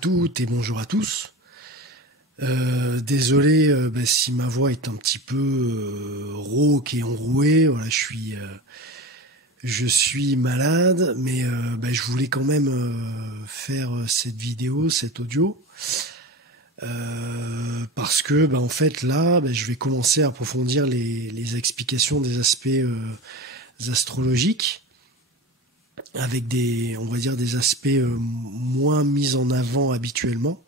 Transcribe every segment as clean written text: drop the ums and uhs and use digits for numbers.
toutes et bonjour à tous. Désolé si ma voix est un petit peu rauque et enrouée. Voilà, je suis malade, mais je voulais quand même faire cette vidéo, cet audio, parce que en fait là, je vais commencer à approfondir les explications des aspects astrologiques, avec on va dire des aspects moins mis en avant habituellement.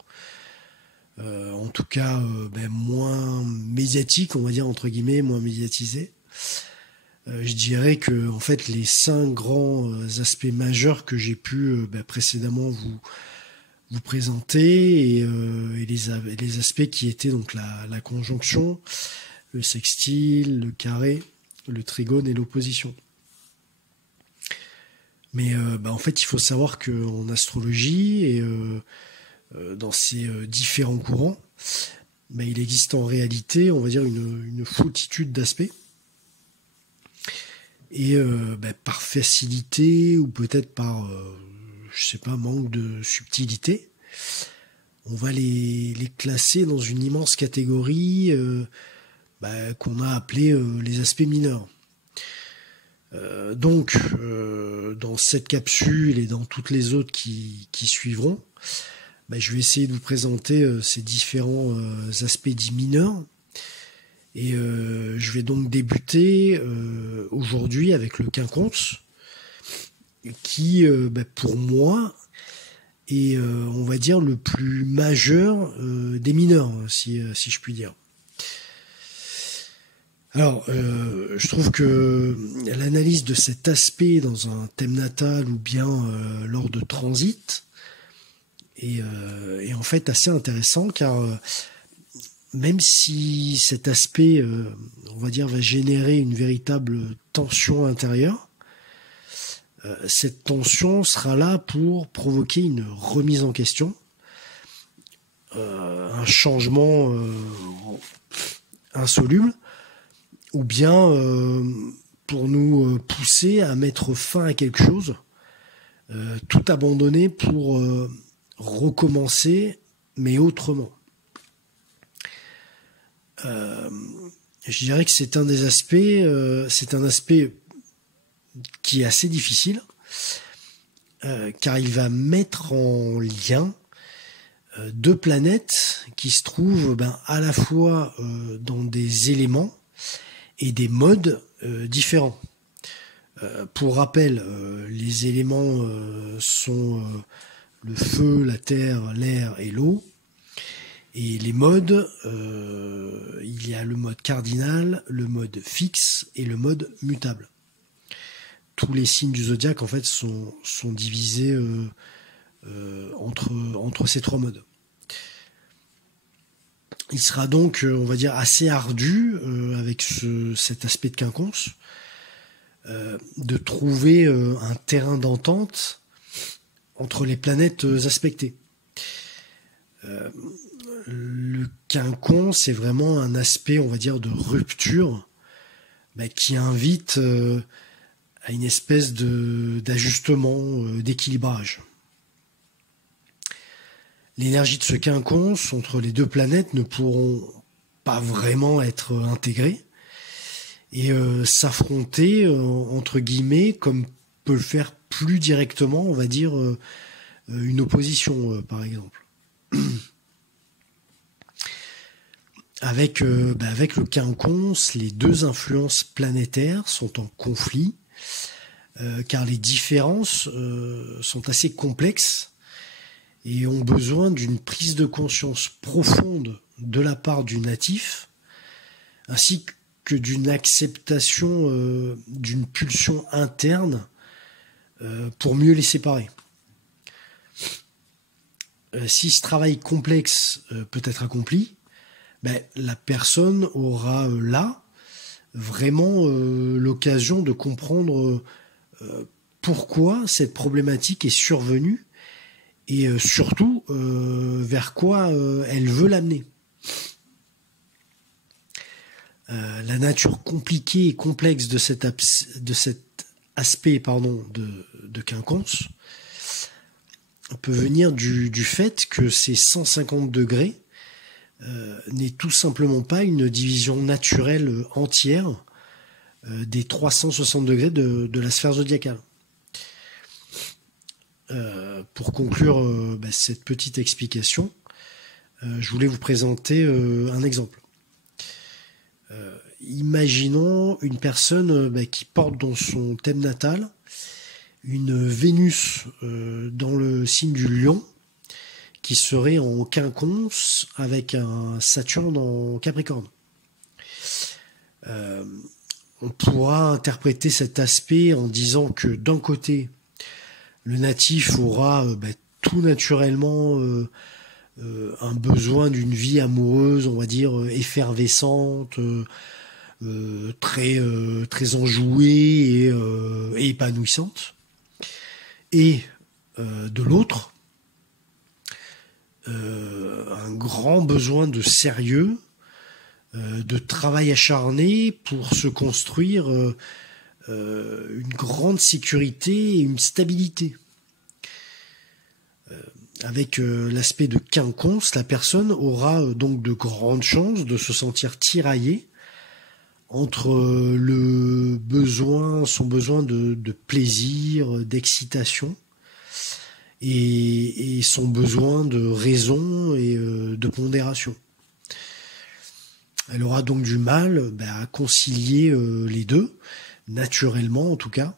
En tout cas moins médiatique, on va dire entre guillemets, moins médiatisé. Je dirais que en fait les 5 grands aspects majeurs que j'ai pu précédemment vous présenter, et les aspects qui étaient donc la conjonction, le sextile, le carré, le trigone et l'opposition. Mais en fait il faut savoir qu'en astrologie et dans ces différents courants, il existe en réalité, on va dire, une foultitude d'aspects. Et par facilité ou peut-être par, manque de subtilité, on va les classer dans une immense catégorie qu'on a appelée les aspects mineurs. Donc, dans cette capsule et dans toutes les autres qui suivront, je vais essayer de vous présenter ces différents aspects dits mineurs. Et je vais donc débuter aujourd'hui avec le quinconce, qui, pour moi, est, on va dire, le plus majeur des mineurs, si je puis dire. Alors, je trouve que l'analyse de cet aspect dans un thème natal ou bien lors de transit est en fait assez intéressant, car même si cet aspect, on va dire, va générer une véritable tension intérieure, cette tension sera là pour provoquer une remise en question, un changement insoluble, ou bien pour nous pousser à mettre fin à quelque chose, tout abandonner pour recommencer, mais autrement. Je dirais que c'est un des aspects, c'est un aspect qui est assez difficile, car il va mettre en lien 2 planètes qui se trouvent à la fois dans des éléments et des modes différents. Pour rappel, les éléments sont le feu, la terre, l'air et l'eau. Et les modes, il y a le mode cardinal, le mode fixe et le mode mutable. Tous les signes du zodiaque en fait sont divisés entre ces 3 modes. Il sera donc, on va dire, assez ardu avec cet aspect de quinconce, de trouver un terrain d'entente entre les planètes aspectées. Le quinconce, c'est vraiment un aspect, on va dire, de rupture, qui invite à une espèce d'ajustement, d'équilibrage. L'énergie de ce quinconce entre les 2 planètes ne pourront pas vraiment être intégrées et s'affronter, entre guillemets, comme peut le faire plus directement, on va dire, une opposition, par exemple. Avec le quinconce, les 2 influences planétaires sont en conflit, car les différences sont assez complexes et ont besoin d'une prise de conscience profonde de la part du natif, ainsi que d'une acceptation d'une pulsion interne pour mieux les séparer. Si ce travail complexe peut être accompli, la personne aura là vraiment l'occasion de comprendre pourquoi cette problématique est survenue et surtout vers quoi elle veut l'amener. La nature compliquée et complexe de cet aspect de quinconce peut venir du fait que ces 150 degrés n'est tout simplement pas une division naturelle entière des 360 degrés de la sphère zodiacale. Pour conclure cette petite explication, je voulais vous présenter un exemple. Imaginons une personne qui porte dans son thème natal une Vénus dans le signe du Lion, qui serait en quinconce avec un Saturne en Capricorne. On pourra interpréter cet aspect en disant que d'un côté, le natif aura tout naturellement un besoin d'une vie amoureuse, on va dire effervescente, très enjouée et épanouissante. Et de l'autre, un grand besoin de sérieux, de travail acharné pour se construire une grande sécurité et une stabilité. Avec l'aspect de quinconce, la personne aura donc de grandes chances de se sentir tiraillée entre son besoin de plaisir, d'excitation, et son besoin de raison et de pondération. Elle aura donc du mal à concilier les deux, naturellement en tout cas,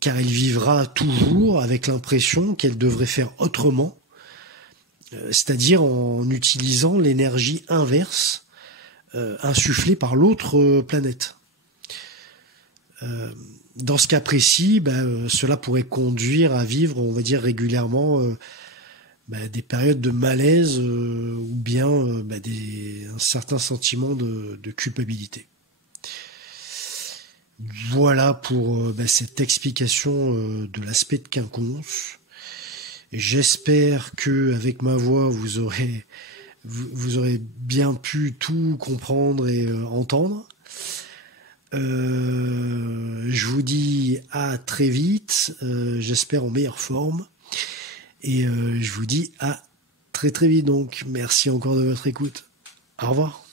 car elle vivra toujours avec l'impression qu'elle devrait faire autrement, c'est-à-dire en utilisant l'énergie inverse insufflée par l'autre planète. Dans ce cas précis, cela pourrait conduire à vivre, on va dire régulièrement, des périodes de malaise ou bien un certain sentiment de culpabilité. Voilà pour cette explication de l'aspect de quinconce. J'espère que avec ma voix vous aurez bien pu tout comprendre et entendre. Je vous dis à très vite, j'espère en meilleure forme, et je vous dis à très très vite donc. Merci encore de votre écoute. Au revoir.